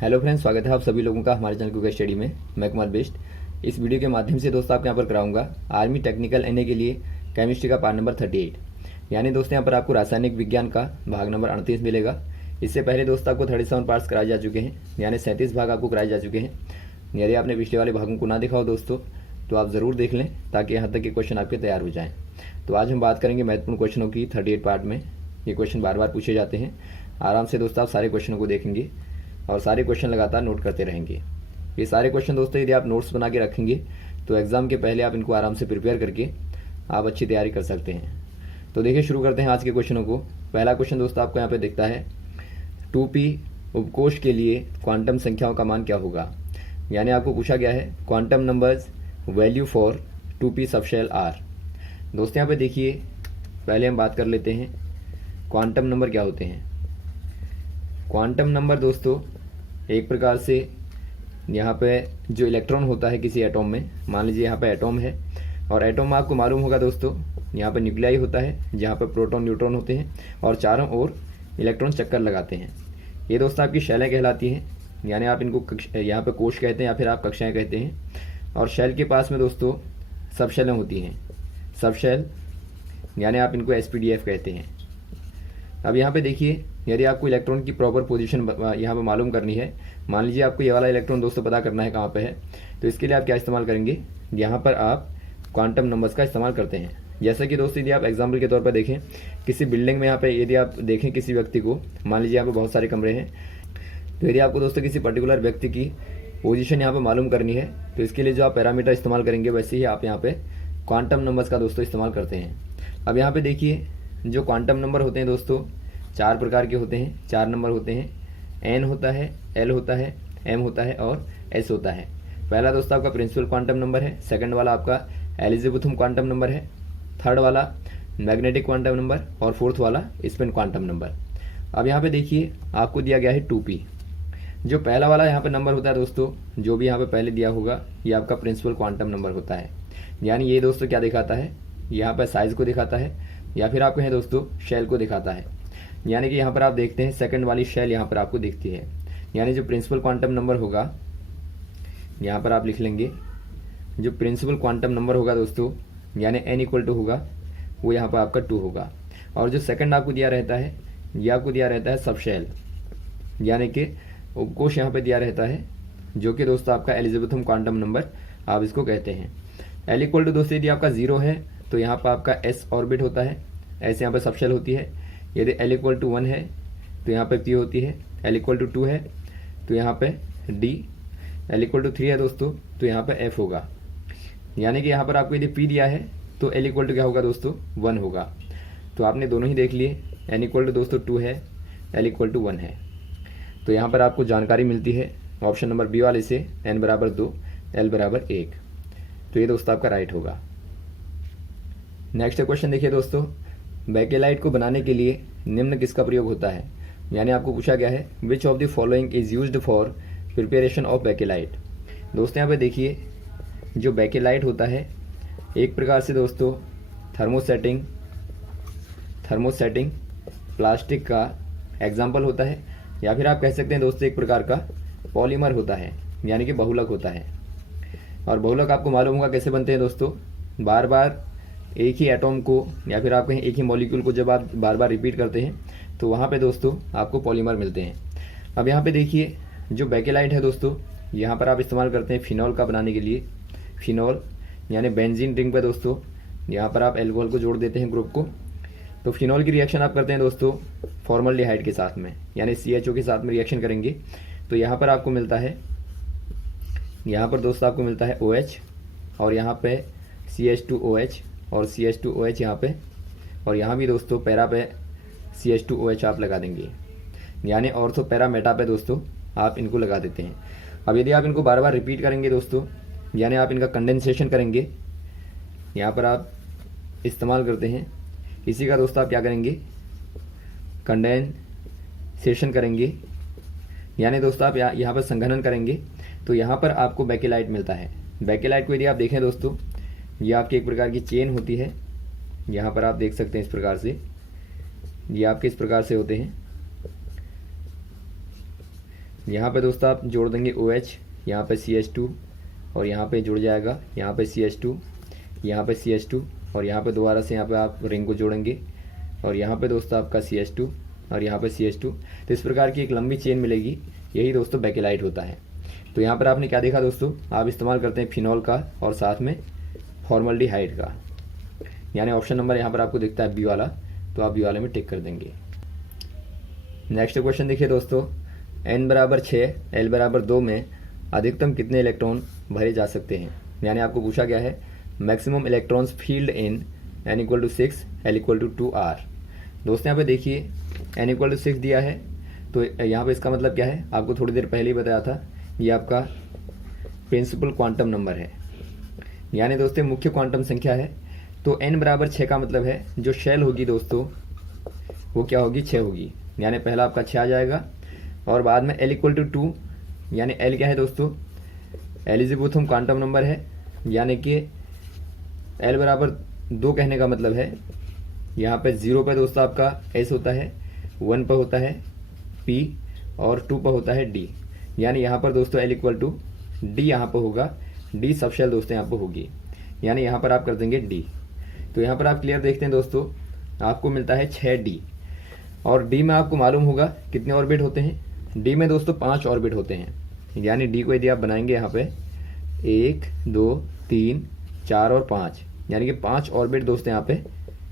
Hello friends, स्वागत है आप सभी लोगों का हमारे चैनल क्विक स्टडी में। मैं कुमार बेस्ट। इस वीडियो के माध्यम से दोस्तों आपके यहाँ पर कराऊंगा आर्मी टेक्निकल एनए के लिए केमिस्ट्री का पार्ट नंबर 38। यानी दोस्तों यहाँ पर आपको रासायनिक विज्ञान का भाग नंबर 38 मिलेगा। इससे पहले दोस्तों आपको 37 पार्ट्स कराए जा चुके हैं, यानी 37 भाग आपको कराए जा चुके हैं। यदि आपने पिछले वाले भागों को ना देखा हो दोस्तों तो आप ज़रूर देख लें, ताकि यहाँ तक के क्वेश्चन आपके तैयार हो जाएँ। तो आज हम बात करेंगे महत्वपूर्ण क्वेश्चनों की 38 पार्ट में। ये क्वेश्चन बार बार पूछे जाते हैं। आराम से दोस्तों आप सारे क्वेश्चनों को देखेंगे और सारे क्वेश्चन लगातार नोट करते रहेंगे। ये सारे क्वेश्चन दोस्तों यदि आप नोट्स बना के रखेंगे तो एग्जाम के पहले आप इनको आराम से प्रिपेयर करके आप अच्छी तैयारी कर सकते हैं। तो देखिए, शुरू करते हैं आज के क्वेश्चनों को। पहला क्वेश्चन दोस्तों आपको यहाँ पे दिखता है, 2p उपकोष के लिए क्वांटम संख्याओं का मान क्या होगा। यानी आपको पूछा गया है quantum numbers value for 2p subshell are. दोस्तों यहाँ पे देखिए, पहले हम बात कर लेते हैं क्वांटम नंबर क्या होते हैं। क्वांटम नंबर दोस्तों एक प्रकार से यहाँ पे जो इलेक्ट्रॉन होता है किसी एटॉम में, मान लीजिए यहाँ पे एटॉम है और एटॉम में आपको मालूम होगा दोस्तों यहाँ पे न्यूक्लियाई होता है जहाँ पे प्रोटॉन न्यूट्रॉन होते हैं और चारों ओर इलेक्ट्रॉन चक्कर लगाते हैं। ये दोस्तों आपकी शैलें कहलाती हैं, यानी आप इनको यहाँ पे कोश कहते हैं या फिर आप कक्षाएँ कहते हैं। और शैल के पास में दोस्तों सब शैलें होती हैं, सब शैल, यानी आप इनको SPDF कहते हैं। अब यहाँ पे देखिए, यदि आपको इलेक्ट्रॉन की प्रॉपर पोजीशन यहाँ पे मालूम करनी है, मान लीजिए आपको ये वाला इलेक्ट्रॉन दोस्तों पता करना है कहाँ पे है, तो इसके लिए आप क्या इस्तेमाल करेंगे, यहाँ पर आप क्वांटम नंबर्स का इस्तेमाल करते हैं। जैसा कि दोस्तों यदि आप एग्जाम्पल के तौर पर देखें, किसी बिल्डिंग में यहाँ पे यदि आप देखें किसी व्यक्ति को, मान लीजिए यहाँ पे बहुत सारे कमरे हैं, तो यदि आपको दोस्तों किसी पर्टिकुलर व्यक्ति की पोजीशन यहाँ पे मालूम करनी है तो इसके लिए जो आप पैरामीटर इस्तेमाल करेंगे वैसे ही आप यहाँ पे क्वांटम नंबर्स का दोस्तों इस्तेमाल करते हैं। अब यहाँ पे देखिए, जो क्वांटम नंबर होते हैं दोस्तों 4 प्रकार के होते हैं, 4 नंबर होते हैं। N होता है, L होता है, M होता है और S होता है। पहला दोस्तों आपका प्रिंसिपल क्वांटम नंबर है, सेकंड वाला आपका एलिज़ाबेथुम क्वांटम नंबर है, थर्ड वाला मैग्नेटिक क्वांटम नंबर और फोर्थ वाला स्पिन क्वांटम नंबर। अब यहाँ पे देखिए आपको दिया गया है 2p। जो पहला वाला यहाँ पे नंबर होता है दोस्तों, जो भी यहाँ पे पहले दिया होगा, ये आपका प्रिंसिपल क्वांटम नंबर होता है। यानी ये दोस्तों क्या दिखाता है, यहाँ पर साइज को दिखाता है या फिर आप कहें दोस्तों शेल को दिखाता है। यानी कि यहाँ पर आप देखते हैं सेकंड वाली शेल यहाँ पर आपको दिखती है। यानी जो प्रिंसिपल क्वांटम नंबर होगा, यहाँ पर आप लिख लेंगे, जो प्रिंसिपल क्वांटम नंबर होगा दोस्तों, यानी n इक्वल टू होगा, वो यहाँ पर आपका 2 होगा। और जो सेकंड आपको दिया रहता है, ये आपको दिया रहता है सब शेल, यानी कि उपकोष यहाँ पे दिया रहता है, जो कि दोस्तों आपका एलिज़ाबेथुम क्वांटम नंबर आप इसको कहते हैं। l इक्वल टू दोस्तों यदि आपका 0 है तो यहाँ पर आपका s ऑर्बिट होता है, ऐसे यहाँ पर सब शेल होती है। यदि l इक्वल टू 1 है तो यहाँ पे p होती है, l इक्वल टू 2 है तो यहाँ पे d, l इक्वल टू 3 है दोस्तों तो यहाँ पे f होगा। यानी कि यहाँ पर आपको यदि p दिया है तो l इक्वल टू क्या होगा दोस्तों, 1 होगा। तो आपने दोनों ही देख लिए, n इक्वल टू दोस्तों 2 है, l इक्वल टू 1 है। तो यहाँ पर आपको जानकारी मिलती है ऑप्शन नंबर बी वाले से, n बराबर 2, l बराबर 1। तो ये दोस्तों आपका राइट होगा। नेक्स्ट क्वेश्चन देखिए दोस्तों, बेकेलाइट को बनाने के लिए निम्न किसका प्रयोग होता है। यानी आपको पूछा गया है which of the following is used for preparation of bakelite. दोस्तों यहाँ पे देखिए, जो बेकेलाइट होता है एक प्रकार से दोस्तों थर्मोसेटिंग प्लास्टिक का एग्जाम्पल होता है, या फिर आप कह सकते हैं दोस्तों एक प्रकार का पॉलीमर होता है, यानी कि बहुलक होता है। और बहुलक आपको मालूम होगा कैसे बनते हैं दोस्तों, बार बार एक ही एटॉम को या फिर आप कहें एक ही मॉलिक्यूल को जब आप बार बार रिपीट करते हैं तो वहाँ पे दोस्तों आपको पॉलीमर मिलते हैं। अब यहाँ पे देखिए, जो बेकेलाइट है दोस्तों, यहाँ पर आप इस्तेमाल करते हैं फिनॉल का बनाने के लिए। फिनॉल यानी बेंजीन रिंग पे दोस्तों यहाँ पर आप एल्कोहल को जोड़ देते हैं ग्रुप को, तो फिनॉल की रिएक्शन आप करते हैं दोस्तों फॉर्मल्डिहाइड के साथ में, यानी CHO के साथ में रिएक्शन करेंगे तो यहाँ पर आपको मिलता है, यहाँ पर दोस्तों आपको मिलता है OH और यहाँ पे CH2OH और CH2OH यहाँ पे, और यहाँ भी दोस्तों पैरा पे CH2OH आप लगा देंगे, यानी ऑर्थो पैरा मेटा पे दोस्तों आप इनको लगा देते हैं। अब यदि आप इनको बार बार रिपीट करेंगे दोस्तों, यानी आप इनका कंडेंसेशन करेंगे, यहाँ पर आप इस्तेमाल करते हैं, इसी का दोस्तों आप क्या करेंगे, कंडेंसेशन करेंगे, यानी दोस्तों आप यहाँ पर संघनन करेंगे तो यहाँ पर आपको बेकेलाइट मिलता है। बेकेलाइट को यदि आप देखें दोस्तों, ये आपकी एक प्रकार की चेन होती है, यहाँ पर आप देख सकते हैं इस प्रकार से, ये आपके इस प्रकार से होते हैं, यहाँ पे दोस्तों आप जोड़ देंगे OH, यहाँ पे CH2 और यहाँ पे जुड़ जाएगा, यहाँ पे CH2, यहाँ पे CH2 और यहाँ पे दोबारा से यहाँ पे आप रिंग को जोड़ेंगे और यहाँ पे दोस्तों आपका CH2 और यहाँ पे CH2। तो इस प्रकार की एक लंबी चेन मिलेगी, यही दोस्तों बेकेलाइट होता है। तो यहाँ पर आपने क्या देखा दोस्तों, आप इस्तेमाल करते हैं फिनॉल का और साथ में फॉर्मल्डिहाइड का, यानी ऑप्शन नंबर यहाँ पर आपको दिखता है बी वाला, तो आप बी वाले में टिक कर देंगे। नेक्स्ट क्वेश्चन देखिए दोस्तों, n बराबर 6 l बराबर 2 में अधिकतम कितने इलेक्ट्रॉन भरे जा सकते हैं। यानी आपको पूछा गया है maximum electrons filled in n equal to 6 l equal to 2r। दोस्तों यहाँ पे देखिए n इक्वल टू 6 दिया है, तो यहाँ पे इसका मतलब क्या है, आपको थोड़ी देर पहले ही बताया था, ये आपका प्रिंसिपल क्वांटम नंबर है, यानी दोस्तों मुख्य क्वांटम संख्या है। तो n बराबर 6 का मतलब है जो शेल होगी दोस्तों वो क्या होगी, 6 होगी, यानी पहला आपका 6 आ जाएगा। और बाद में l इक्वल टू 2, यानी l क्या है दोस्तों, एलिजिबुथम क्वांटम नंबर है, यानी कि l बराबर 2 कहने का मतलब है यहाँ पे 0 पे दोस्तों आपका s होता है, 1 पर होता है p और 2 पर होता है d, यानी यहाँ पर दोस्तों l इक्वल टू d यहाँ पर होगा, d सब शेल दोस्तों यहाँ पर होगी, यानी यहाँ पर आप कर देंगे d। तो यहाँ पर आप क्लियर देखते हैं दोस्तों, आपको मिलता है 6d। और d में आपको मालूम होगा कितने ऑर्बिट होते हैं, d में दोस्तों 5 ऑर्बिट होते हैं, यानी d को यदि आप बनाएंगे यहाँ पे 1 2 3 4 और 5, यानी कि 5 ऑर्बिट दोस्तों यहाँ पे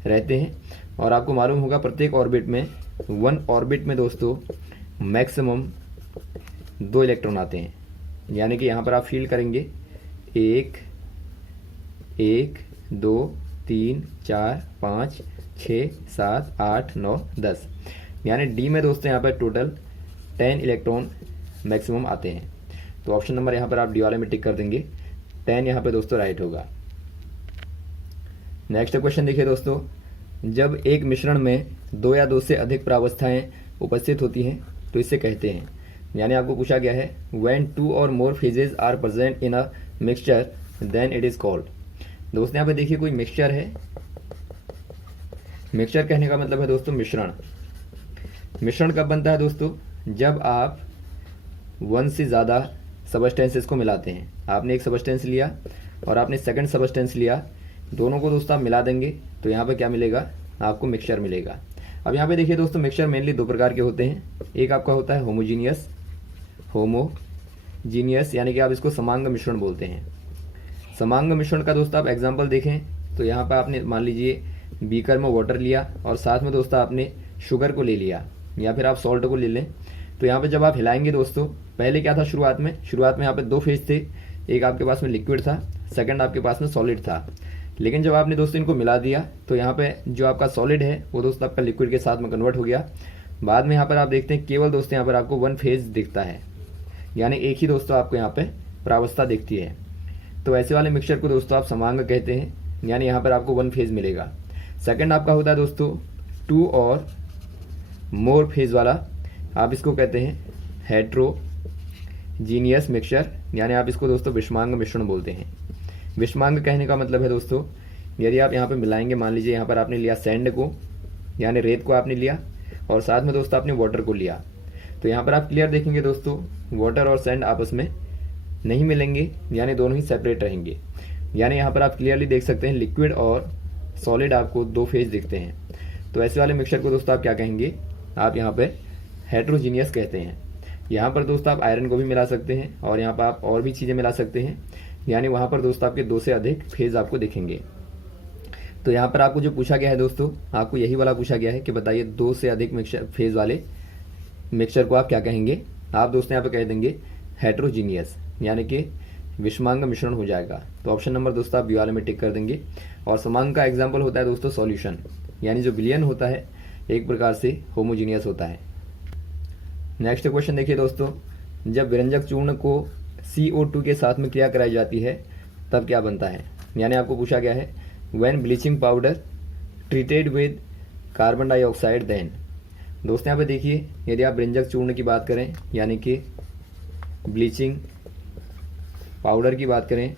रहते हैं। और आपको मालूम होगा प्रत्येक ऑर्बिट में 1 ऑर्बिट में दोस्तों मैक्सिमम 2 इलेक्ट्रॉन आते हैं, यानी कि यहाँ पर आप फील करेंगे 1 1 2 3 4 5 6 7 8 9 10, यानी डी में दोस्तों यहाँ पर टोटल 10 इलेक्ट्रॉन मैक्सिमम आते हैं। तो ऑप्शन नंबर यहाँ पर आप डी वाले में टिक कर देंगे, 10 यहाँ पे दोस्तों राइट होगा। नेक्स्ट क्वेश्चन देखिए दोस्तों, जब एक मिश्रण में 2 या 2 से अधिक प्रावस्थाएं उपस्थित होती हैं तो इसे कहते हैं। यानी आपको पूछा गया है when 2 or more phases are present in a mixture then it is called. दोस्तों यहाँ पे देखिए कोई मिक्सचर है, मिक्सचर कहने का मतलब है दोस्तों मिश्रण। मिश्रण कब बनता है दोस्तों, जब आप 1 से ज़्यादा सबस्टेंसेस को मिलाते हैं। आपने एक सबस्टेंस लिया और आपने सेकंड सबस्टेंस लिया, दोनों को दोस्तों आप मिला देंगे तो यहाँ पे क्या मिलेगा, आपको मिक्सचर मिलेगा। अब यहाँ पे देखिए दोस्तों मिक्सचर मेनली 2 प्रकार के होते हैं, एक आपका होता है होमोजीनियस, यानी कि आप इसको समांग मिश्रण बोलते हैं। समांग मिश्रण का दोस्तों आप एग्जाम्पल देखें तो यहाँ पर आपने मान लीजिए बीकर में वाटर लिया और साथ में दोस्तों आपने शुगर को ले लिया या फिर आप सॉल्ट को ले लें। तो यहाँ पे जब आप हिलाएंगे दोस्तों, पहले क्या था शुरुआत में यहाँ पे 2 फेज थे, एक आपके पास में लिक्विड था, सेकंड आपके पास में सॉलिड था। लेकिन जब आपने दोस्तों इनको मिला दिया तो यहाँ पे जो आपका सॉलिड है वो दोस्तों आपका लिक्विड के साथ में कन्वर्ट हो गया। बाद में यहाँ पर आप देखते हैं केवल दोस्तों यहाँ पर आपको 1 फेज दिखता है, यानी एक ही दोस्तों आपको यहाँ पे प्रावस्था दिखती है। तो ऐसे वाले मिक्सचर को दोस्तों आप समांग कहते हैं, यानी यहाँ पर आपको 1 फेज मिलेगा। सेकंड आपका होता है दोस्तों 2 और मोर फेज वाला, आप इसको कहते हैं हेट्रोजीनियस मिक्सचर, यानी आप इसको दोस्तों विषमांग मिश्रण बोलते हैं। विषमांग कहने का मतलब है दोस्तों यदि आप यहाँ पे मिलाएंगे, मान लीजिए यहाँ पर आपने लिया सैंड को, यानी रेत को आपने लिया और साथ में दोस्तों आपने वाटर को लिया, तो यहाँ पर आप क्लियर देखेंगे दोस्तों वाटर और सैंड आपस में नहीं मिलेंगे, यानी दोनों ही सेपरेट रहेंगे। यानी यहाँ पर आप क्लियरली देख सकते हैं लिक्विड और सॉलिड आपको 2 फेज दिखते हैं। तो ऐसे वाले मिक्सचर को दोस्तों आप क्या कहेंगे, आप यहाँ पे हेट्रोजीनियस कहते हैं। यहाँ पर दोस्तों आप आयरन को भी मिला सकते हैं और यहाँ पर आप और भी चीज़ें मिला सकते हैं, यानी वहाँ पर दोस्तों आपके 2 से अधिक फेज आपको दिखेंगे। तो यहाँ पर आपको जो पूछा गया है दोस्तों, आपको यही वाला पूछा गया है कि बताइए 2 से अधिक मिक्सचर फेज वाले मिक्सचर को आप क्या कहेंगे। आप दोस्तों यहाँ पे कह देंगे हेट्रोजीनियस, यानी कि विषमांग मिश्रण हो जाएगा। तो ऑप्शन नंबर दोस्तों आप बी वाले में टिक कर देंगे। और समांग का एग्जाम्पल होता है दोस्तों सॉल्यूशन, यानी जो विलयन होता है एक प्रकार से होमोजीनियस होता है। नेक्स्ट क्वेश्चन देखिए दोस्तों, जब विरंजक चूर्ण को CO2 के साथ में क्रिया कराई जाती है तब क्या बनता है। यानी आपको पूछा गया है when bleaching powder treated with carbon dioxide then. दोस्तों यहाँ पे देखिए यदि आप विरंजक चूर्ण की बात करें, यानी कि ब्लीचिंग पाउडर की बात करें,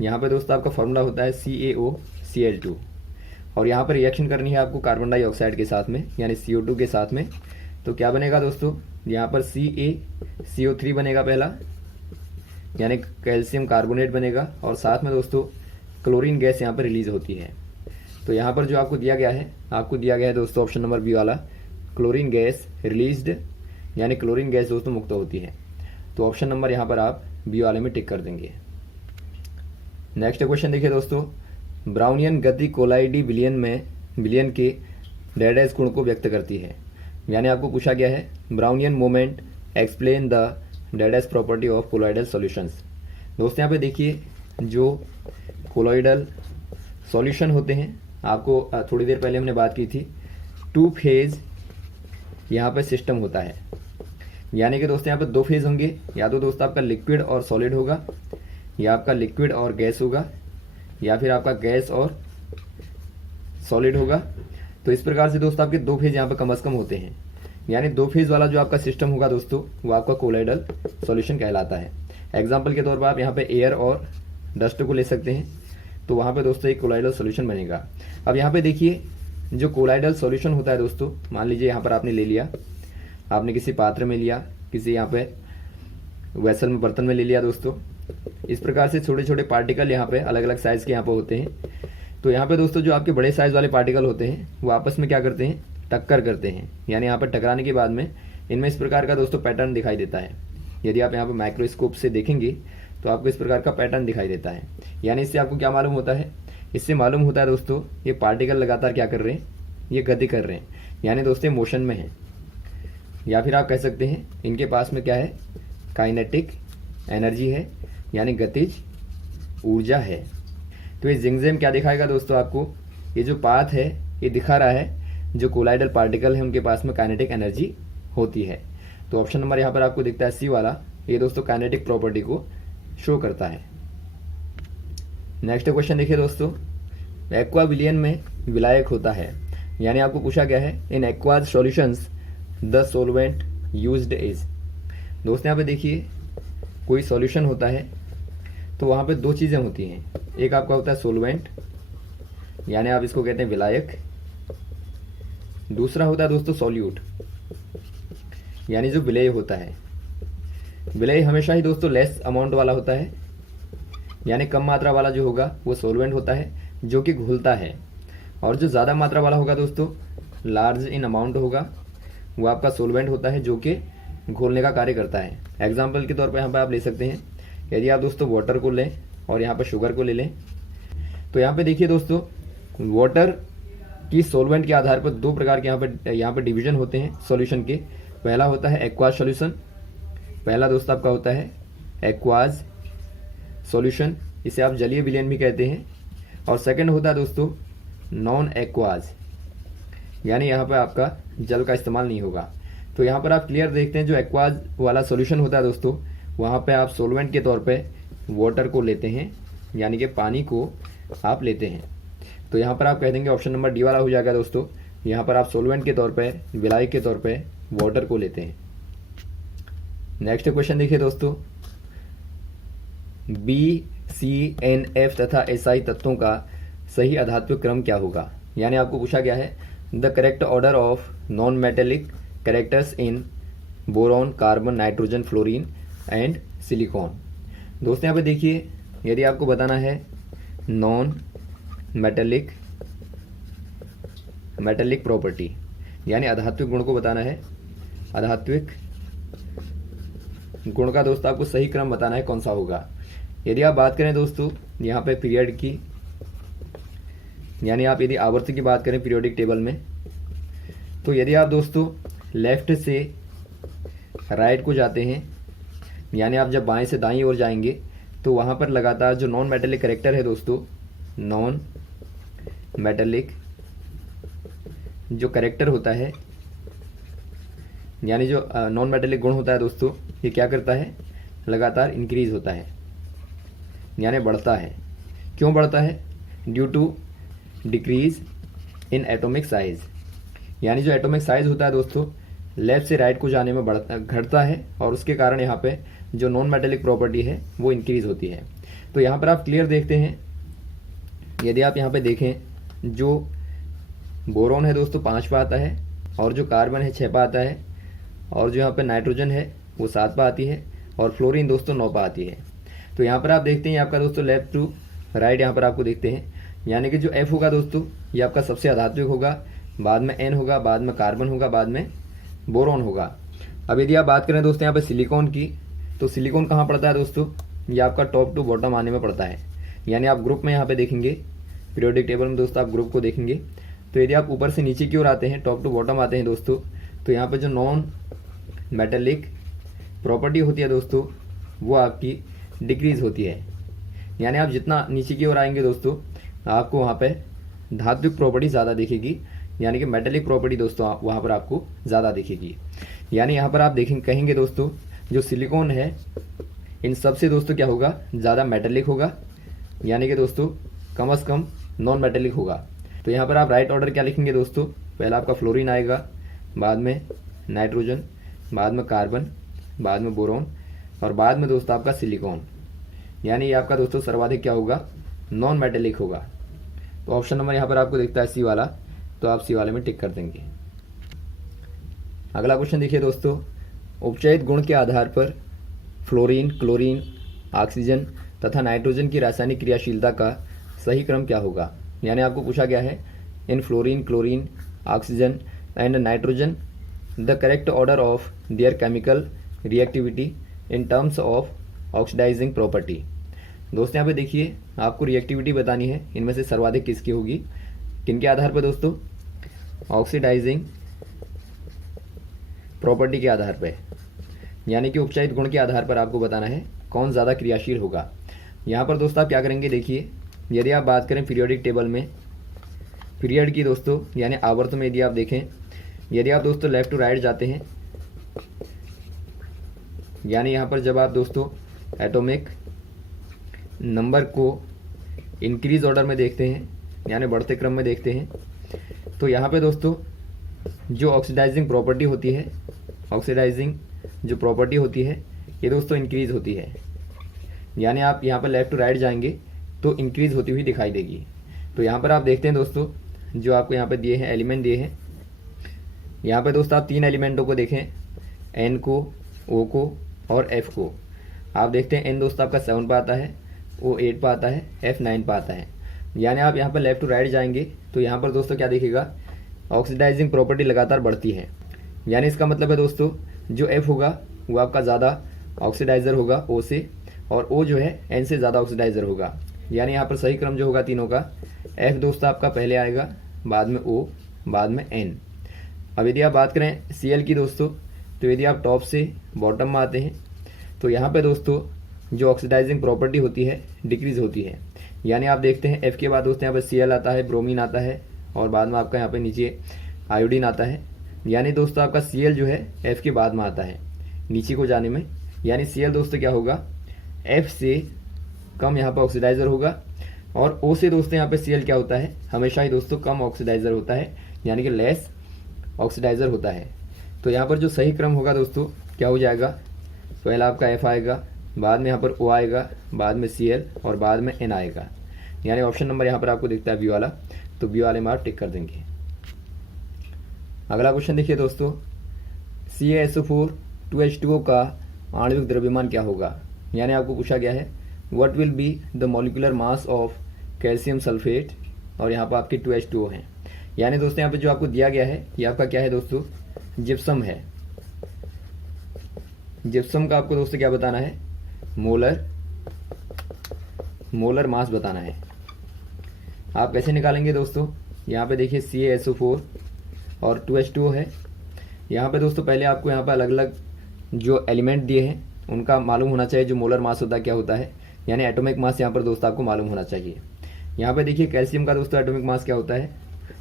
यहाँ पे दोस्तों आपका फॉर्मूला होता है CaOCl2 और यहाँ पर रिएक्शन करनी है आपको कार्बन डाइऑक्साइड के साथ में, यानी CO2 के साथ में। तो क्या बनेगा दोस्तों, यहाँ पर CaCO3 बनेगा पहला, यानी कैल्शियम कार्बोनेट बनेगा, और साथ में दोस्तों क्लोरीन गैस यहाँ पर रिलीज होती है। तो यहाँ पर जो आपको दिया गया है दोस्तों ऑप्शन नंबर बी वाला, क्लोरीन गैस रिलीज्ड, यानी क्लोरीन गैस दोस्तों मुक्त होती है। तो ऑप्शन नंबर यहाँ पर आप बी वाले में टिक कर देंगे। नेक्स्ट क्वेश्चन देखिए दोस्तों, ब्राउनियन गति कोलाइडी विलियन के डेडेस गुण को व्यक्त करती है। यानी आपको पूछा गया है ब्राउनियन मोमेंट एक्सप्लेन द डेडेस प्रॉपर्टी ऑफ कोलॉइडल सॉल्यूशंस। दोस्तों यहाँ पे देखिए जो कोलॉइडल सॉल्यूशन होते हैं, आपको थोड़ी देर पहले हमने बात की थी, 2 फेज यहाँ पे सिस्टम होता है। यानी कि दोस्तों यहाँ पे 2 फेज होंगे, या तो दोस्तों आपका लिक्विड और सॉलिड होगा, या आपका लिक्विड और गैस होगा, या फिर आपका गैस और सॉलिड होगा। तो इस प्रकार से दोस्तों आपके 2 फेज यहाँ पे कम से कम होते हैं। यानी 2 फेज वाला जो आपका सिस्टम होगा दोस्तों, वो आपका कोलॉइडल सॉल्यूशन कहलाता है। एग्जाम्पल के तौर पर आप यहाँ पे एयर और डस्ट को ले सकते हैं, तो वहाँ पे दोस्तों एक कोलॉइडल सॉल्यूशन बनेगा। अब यहाँ पे देखिए जो कोलॉइडल सॉल्यूशन होता है दोस्तों, मान लीजिए यहाँ पर आपने ले लिया, आपने किसी पात्र में लिया, किसी यहाँ पे वेसल में, बर्तन में ले लिया दोस्तों। इस प्रकार से छोटे छोटे पार्टिकल यहाँ पे अलग अलग साइज के यहाँ पे होते हैं। तो यहाँ पे दोस्तों जो आपके बड़े साइज वाले पार्टिकल होते हैं वो आपस में क्या करते हैं, टक्कर करते हैं। यानी यहाँ पर टकराने के बाद में इनमें इस प्रकार का दोस्तों पैटर्न दिखाई देता है। यदि आप यहाँ पे माइक्रोस्कोप से देखेंगे तो आपको इस प्रकार का पैटर्न दिखाई देता है। यानी इससे आपको क्या मालूम होता है, इससे मालूम होता है दोस्तों ये पार्टिकल लगातार क्या कर रहे हैं, ये गति कर रहे हैं, यानी दोस्तों मोशन में है। या फिर आप कह सकते हैं इनके पास में क्या है, काइनेटिक एनर्जी है, यानी गतिज ऊर्जा है। तो ये जिंगजेम क्या दिखाएगा दोस्तों आपको, ये जो पाथ है ये दिखा रहा है जो कोलाइडल पार्टिकल है उनके पास में काइनेटिक एनर्जी होती है। तो ऑप्शन नंबर यहाँ पर आपको दिखता है सी वाला, ये दोस्तों काइनेटिक प्रॉपर्टी को शो करता है। नेक्स्ट क्वेश्चन देखिए दोस्तों, एक्वा विलियन में विलायक होता है। यानी आपको पूछा गया है in aqueous solutions the solvent used is. दोस्तों यहाँ पे देखिए कोई सॉल्यूशन होता है तो वहाँ पे 2 चीज़ें होती हैं, एक आपका होता है सोलवेंट, यानी आप इसको कहते हैं विलायक, दूसरा होता है दोस्तों सॉल्यूट, यानी जो विलेय होता है। विलेय हमेशा ही दोस्तों लेस अमाउंट वाला होता है, यानी कम मात्रा वाला जो होगा वो सोलवेंट होता है जो कि घुलता है, और जो ज़्यादा मात्रा वाला होगा दोस्तों लार्ज इन अमाउंट होगा, वो आपका सोलवेंट होता है जो कि घोलने का कार्य करता है। एग्जाम्पल के तौर पर यहाँ पर आप ले सकते हैं, यदि आप दोस्तों वाटर को लें और यहाँ पर शुगर को ले लें, तो यहाँ पे देखिए दोस्तों वाटर की सोलवेंट के आधार पर 2 प्रकार के यहाँ पर डिवीजन होते हैं सॉल्यूशन के। पहला होता है एक्वाज सॉल्यूशन, पहला दोस्तों आपका होता है एक्वाज सॉल्यूशन, इसे आप जलीय विलयन भी कहते हैं। और सेकंड होता है दोस्तों नॉन एक्वाज, यानी यहाँ पर आपका जल का इस्तेमाल नहीं होगा। तो यहाँ पर आप क्लियर देखते हैं जो एक्वाज वाला सॉल्यूशन होता है दोस्तों, वहाँ पे आप सोलवेंट के तौर पे वाटर को लेते हैं, यानी कि पानी को आप लेते हैं। तो यहाँ पर आप कह देंगे ऑप्शन नंबर डी वाला हो जाएगा दोस्तों, यहाँ पर आप सोलवेंट के तौर पे, विलायक के तौर पे वाटर को लेते हैं। नेक्स्ट क्वेश्चन देखिए दोस्तों, BCNF तथा SI तत्वों का सही आधात्विक क्रम क्या होगा। यानी आपको पूछा गया है the correct order of non metallic characters in boron, carbon, nitrogen, fluorine and silicon. दोस्तों यहाँ पे देखिए यदि आपको बताना है नॉन मेटेलिक प्रॉपर्टी, यानी आधात्विक गुण को बताना है, आधात्विक गुण का दोस्तों आपको सही क्रम बताना है कौन सा होगा। यदि आप बात करें दोस्तों यहाँ पे पीरियड की, यानी आप यदि आवर्त की बात करें पीरियोडिक टेबल में, तो यदि आप दोस्तों लेफ्ट से राइट को जाते हैं, यानी आप जब बाएं से दाईं ओर जाएंगे तो वहाँ पर लगातार जो नॉन मेटेलिक कैरेक्टर है दोस्तों, नॉन मेटेलिक जो कैरेक्टर होता है, यानी जो नॉन मेटेलिक गुण होता है दोस्तों, ये क्या करता है, लगातार इंक्रीज होता है, यानी बढ़ता है। क्यों बढ़ता है, due to decrease in atomic size, यानी जो एटॉमिक साइज होता है दोस्तों लेफ्ट से राइट को जाने में घटता है, और उसके कारण यहाँ पे जो नॉन मेटेलिक प्रॉपर्टी है वो इंक्रीज होती है। तो यहाँ पर आप क्लियर देखते हैं, यदि आप यहाँ पे देखें जो बोरॉन है दोस्तों 5 पे आता है, और जो कार्बन है 6 पे आता है, और जो यहाँ पर नाइट्रोजन है वो 7 पा आती है, और फ्लोरीन दोस्तों 9 पा आती है। तो यहाँ पर आप देखते हैं आपका दोस्तों लेफ्ट टू राइट यहाँ पर आपको देखते हैं, यानी कि जो F होगा दोस्तों ये आपका सबसे अधात्विक होगा, बाद में N होगा, बाद में कार्बन होगा, बाद में बोरॉन होगा। अब यदि आप बात करें दोस्तों यहाँ पे सिलिकॉन की, तो सिलिकॉन कहाँ पड़ता है दोस्तों, ये आपका टॉप टू बॉटम आने में पड़ता है। यानी आप ग्रुप में यहाँ पे देखेंगे, पीरियोडिक टेबल में दोस्तों आप ग्रुप को देखेंगे, तो यदि आप ऊपर से नीचे की ओर आते हैं, टॉप टू बॉटम आते हैं दोस्तों, तो यहाँ पे जो नॉन मेटेलिक प्रॉपर्टी होती है दोस्तों वो आपकी डिक्रीज होती है। यानी आप जितना नीचे की ओर आएंगे दोस्तों आपको वहाँ पे धात्विक प्रॉपर्टी ज़्यादा दिखेगी, यानी कि मेटेलिक प्रॉपर्टी दोस्तों वहाँ पर आपको ज़्यादा दिखेगी। यानी यहाँ पर आप देखेंगे कहेंगे दोस्तों जो सिलिकॉन है इन सबसे दोस्तों क्या होगा, ज़्यादा मेटेलिक होगा, यानी कि दोस्तों कम से कम नॉन मेटेलिक होगा। तो यहाँ पर आप राइट ऑर्डर क्या लिखेंगे दोस्तों, पहला आपका फ्लोरीन आएगा, बाद में नाइट्रोजन, बाद में कार्बन, बाद में बोरॉन, और बाद में दोस्तों आपका सिलिकॉन। यानी ये आपका दोस्तों सर्वाधिक क्या होगा, नॉन मेटेलिक होगा। तो ऑप्शन नंबर यहाँ पर आपको दिखता है सी वाला, तो आप सी वाले में टिक कर देंगे। अगला क्वेश्चन देखिए दोस्तों, उपचयित गुण के आधार पर फ्लोरीन, क्लोरीन, ऑक्सीजन तथा नाइट्रोजन की रासायनिक क्रियाशीलता का सही क्रम क्या होगा। यानी आपको पूछा गया है in fluorine, chlorine, oxygen and nitrogen the correct order of their chemical reactivity in terms of oxidising property. दोस्तों यहाँ पे देखिए आपको रिएक्टिविटी बतानी है, इनमें से सर्वाधिक किसकी होगी, किनके आधार पर दोस्तों, ऑक्सीडाइजिंग प्रॉपर्टी के आधार पर, यानी कि उपचयित गुण के आधार पर आपको बताना है कौन ज़्यादा क्रियाशील होगा। यहाँ पर दोस्तों आप क्या करेंगे, देखिए यदि आप बात करें पीरियोडिक टेबल में पीरियड की दोस्तों, यानी आवर्त में यदि आप देखें, यदि आप दोस्तों लेफ्ट टू राइट जाते हैं, यानी यहाँ पर जब आप दोस्तों एटॉमिक नंबर को इंक्रीज ऑर्डर में देखते हैं, यानी बढ़ते क्रम में देखते हैं, तो यहाँ पे दोस्तों जो ऑक्सीडाइजिंग प्रॉपर्टी होती है, ऑक्सीडाइजिंग जो प्रॉपर्टी होती है ये दोस्तों इंक्रीज होती है। यानी आप यहाँ पर लेफ्ट टू राइट जाएंगे तो इंक्रीज होती हुई दिखाई देगी। तो यहाँ पर आप देखते हैं दोस्तों जो आपको यहाँ पर दिए हैं एलिमेंट दिए हैं, यहाँ पर दोस्तों आप 3 एलिमेंटों को देखें, N को, O को और F को। आप देखते हैं N दोस्तों आपका 7 पर आता है, O 8 पर आता है, F 9 पर आता है। यानी आप यहाँ पर लेफ्ट टू राइट जाएंगे तो यहाँ पर दोस्तों क्या दिखेगा, ऑक्सीडाइजिंग प्रॉपर्टी लगातार बढ़ती है। यानी इसका मतलब है दोस्तों जो F होगा वो आपका ज़्यादा ऑक्सीडाइजर होगा O से, और O जो है N से ज़्यादा ऑक्सीडाइजर होगा। यानी यहाँ पर सही क्रम जो होगा तीनों का, F दोस्तों आपका पहले आएगा, बाद में O, बाद में N। अब यदि आप बात करें Cl की दोस्तों, तो यदि आप टॉप से बॉटम में आते हैं तो यहाँ पे दोस्तों जो ऑक्सीडाइजिंग प्रॉपर्टी होती है डिक्रीज होती है। यानी आप देखते हैं F के बाद दोस्तों यहाँ पर Cl आता है, ब्रोमीन आता है, और बाद में आपका यहाँ पे नीचे आयोडीन आता है। यानी दोस्तों आपका Cl जो है F के बाद में आता है नीचे को जाने में। यानी Cl दोस्तों क्या होगा, F से कम यहाँ पर ऑक्सीडाइजर होगा, और O से दोस्तों यहाँ पे Cl क्या होता है, हमेशा ही दोस्तों कम ऑक्सीडाइजर होता है, यानी कि लेस ऑक्सीडाइजर होता है। तो यहाँ पर जो सही क्रम होगा दोस्तों क्या हो जाएगा, पहला आपका F आएगा, बाद में यहाँ पर O आएगा, बाद में Cl और बाद में N आएगा। यानी ऑप्शन नंबर यहाँ पर आपको दिखता है बी वाला, तो बी वाले में आप टिक कर देंगे। अगला क्वेश्चन देखिए दोस्तों, CaSO4 2H2O का आणविक द्रव्यमान क्या होगा। यानी आपको पूछा गया है what will be the molecular mass of calcium sulphate, और यहाँ पर आपकी 2H2O है। यानी दोस्तों यहाँ पे जो आपको दिया गया है ये आपका क्या है दोस्तों, जिप्सम है। जिप्सम का आपको दोस्तों क्या बताना है, मोलर मास बताना है। आप कैसे निकालेंगे दोस्तों, यहाँ पे देखिए CaSO4 और 2H2O है। यहाँ पे दोस्तों पहले आपको यहाँ पर अलग अलग जो एलिमेंट दिए हैं उनका मालूम होना चाहिए, जो मोलर मास होता है क्या होता है, यानी एटॉमिक मास यहाँ पर दोस्तों आपको मालूम होना चाहिए। यहाँ पे देखिए कैल्शियम का दोस्तों एटॉमिक मास क्या होता है,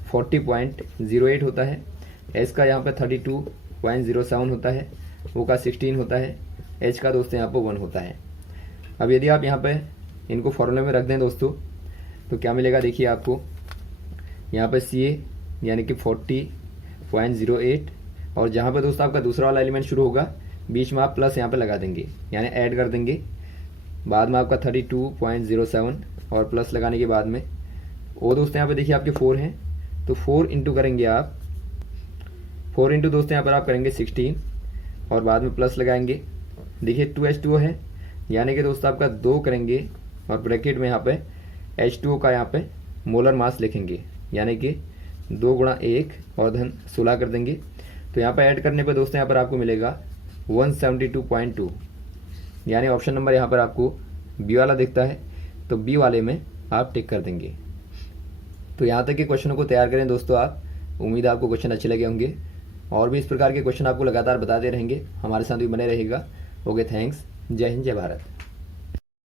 40.08 होता है। एस का यहाँ पे 32.07 होता है, ओ का 16 होता है, एच का दोस्तों यहाँ पर 1 होता है। अब यदि आप यहाँ पे इनको फॉर्मूले में रख दें दोस्तों तो क्या मिलेगा, देखिए आपको यहाँ पे Ca यानी कि 40.08, और जहाँ पे दोस्तों आपका दूसरा वाला एलिमेंट शुरू होगा बीच में आप प्लस यहाँ पे लगा देंगे, यानी ऐड कर देंगे। बाद में आपका 32.07 और प्लस लगाने के बाद में ओ दोस्तों यहाँ पे देखिए आपके 4 हैं, तो 4 इंटू करेंगे आप, 4 इंटू दोस्तों यहाँ पर आप करेंगे 16, और बाद में प्लस लगाएंगे। देखिए 2H2O है, यानी कि दोस्तों आपका 2 करेंगे और ब्रैकेट में यहाँ पे H2O का यहाँ पे मोलर मास लिखेंगे, यानी कि 2 गुणा 1 और धन 16 कर देंगे। तो यहाँ पर ऐड करने पर दोस्तों यहाँ पर आपको मिलेगा 172.2, यानी ऑप्शन नंबर यहाँ पर आपको बी वाला दिखता है, तो बी वाले में आप टिक कर देंगे। तो यहाँ तक के क्वेश्चनों को तैयार करें दोस्तों आप। उम्मीद है आपको क्वेश्चन अच्छे लगे होंगे, और भी इस प्रकार के क्वेश्चन आपको लगातार बताते रहेंगे, हमारे साथ भी बने रहेगा। Okay, thanks. जय हिंद, जय भारत।